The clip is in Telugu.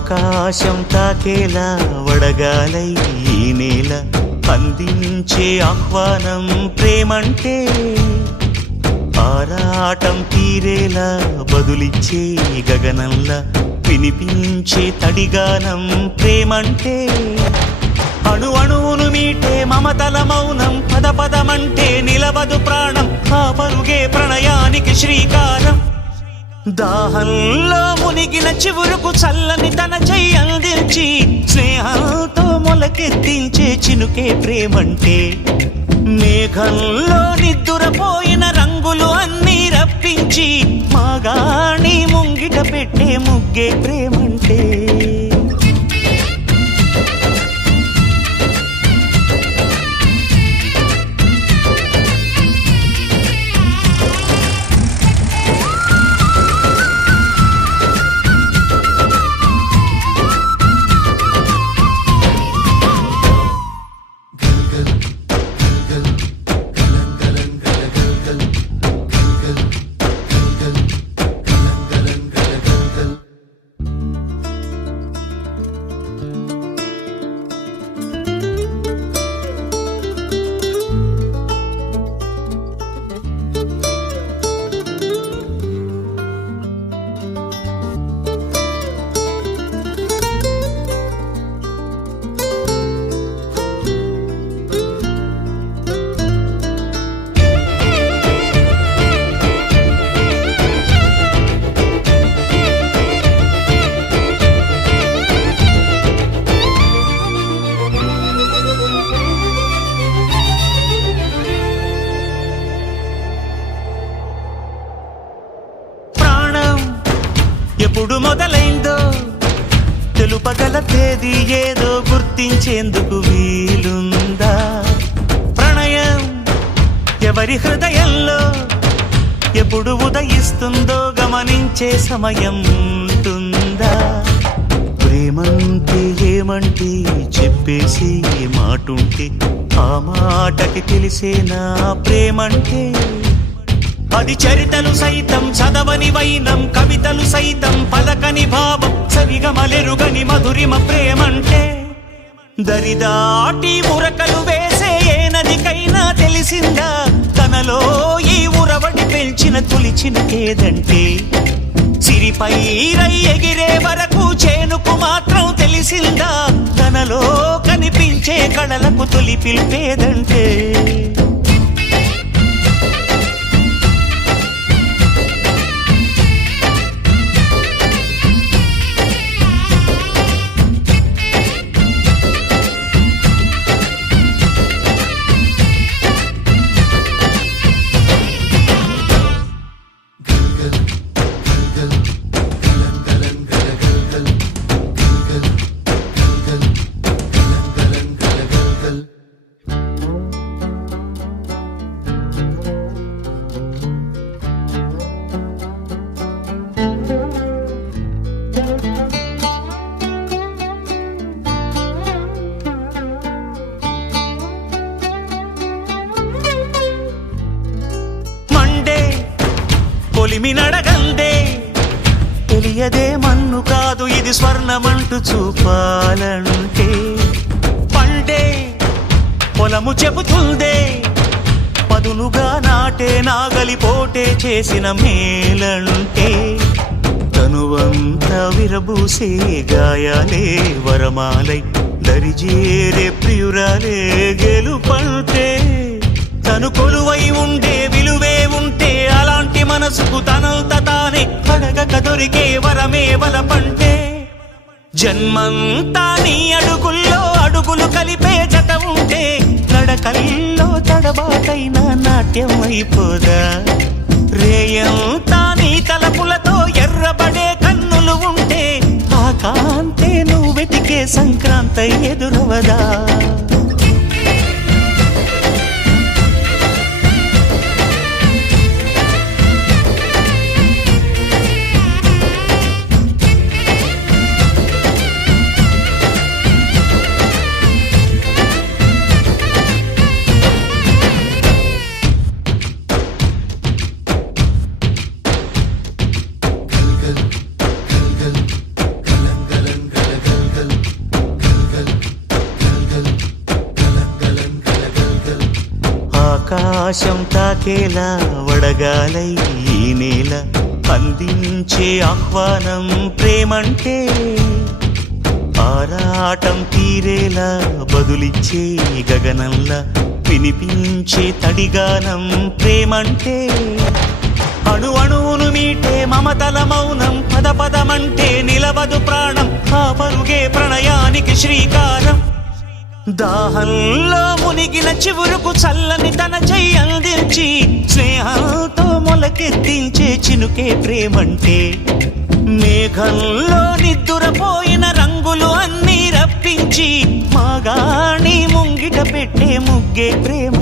ఆకాశం తాకేలా వడగాలై ఈ నేల అందించే ఆహ్వానం ప్రేమంటే, ఆరాటం తీరేలా బదులిచ్చే గగనంలా వినిపించే తడిగానం ప్రేమంటే, అణు అణువును మీటే మమతల మౌనం పద పదమంటే నిలవదు ప్రాణం, ఆ పరుగే ప్రణయానికి శ్రీకారం. దాహంలో మునిగిన చివురుకు చల్లని తన చెయ్యి అందించి స్నేహంతో మొలకెత్తించే చినుకే ప్రేమంటే, మేఘంలో నిద్దురపోయిన రంగులు అన్నీ రప్పించి మాగాణి ముంగిట పెట్టే ముగ్గే ప్రేమంటే. ఎప్పుడు మొదలైందో తెలుపగల తేదీ ఏదో గుర్తించేందుకు వీలుందా? ప్రణయం ఎవరి హృదయంలో ఎప్పుడు ఉదయిస్తుందో గమనించే సమయం ఉంటుందా? ప్రేమంటే ఏమంటే చెప్పేసి మాటుంటే ఆ మాటకి తెలిసేనా ప్రేమంటే? అది చరితలు సైతం చదవని వైనం, కవితలు సైతం పలకని భావం, సరిగమలెరుగని మధురిమ ప్రేమంటే. దరిదాటి ఉరకలు వేసే ఏ నదికైనా తెలిసిందా తనలో ఈ ఉరవడి పెంచిన తొలిచిన కేదంటే? సిరిపై రై ఎగిరే వరకు చేనుకు మాత్రం తెలిసిందా తనలో కనిపించే కళలకు తొలి పిలిపేదంటే? కొలిమి నడగందే తెలియదే మన్ను కాదు ఇది స్వర్ణమంటూ చూపాలంటే, పండే పొలము చెబుతుందే పదునుగా నాటే నాగలి పోటే చేసిన మేలంటే, తనువంతా విరబూసే గాయాలే వరమాలై దరిజేరే ప్రియురాలే గెలుపంటే, తను కొలువై ఉండే విలువే ఉంటే అలాంటి మనసుకు తనంత తానే అడగక దొరికే వరమే వలపంటే. జన్మంతా నీ అడుగుల్లో అడుగులు కలిపే జత ఉంటే నడకల్లో తడబాటైన నాట్యం అయిపోదా? రేయంతా నీ తలపులతో ఎర్రబడే కన్నులు ఉంటే ఆ కాంతే నువ్వు వెతికే సంక్రాంతి ఎదురవదా? గల్ గల్ గల్ గల్ గల్ గల్ ఆకాశం తాకేలా వడగాలై ఈ నేల అందించే ఆహ్వానం ప్రేమంటే ఆరాటం తీరేలా బదులిచ్చే గగనంలా వినిపించే తడిగానం ప్రేమంటే అణు అణువును మీటే మమతల మౌనం పద పదమంటే నిలవదు ప్రాణం ఆ పరుగే ప్రణయానికి శ్రీకారం దాహంలో మునిగిన చివురుకు చల్లని తన చెయ్యి అందించి స్నేహంతో మొలకెత్తించే చినుకే ప్రేమంటే మేఘంలో నిద్దురపోయిన రంగులు అన్నీ రప్పించి మాగాణి ముంగిట పెట్టే ముగ్గే ప్రేమ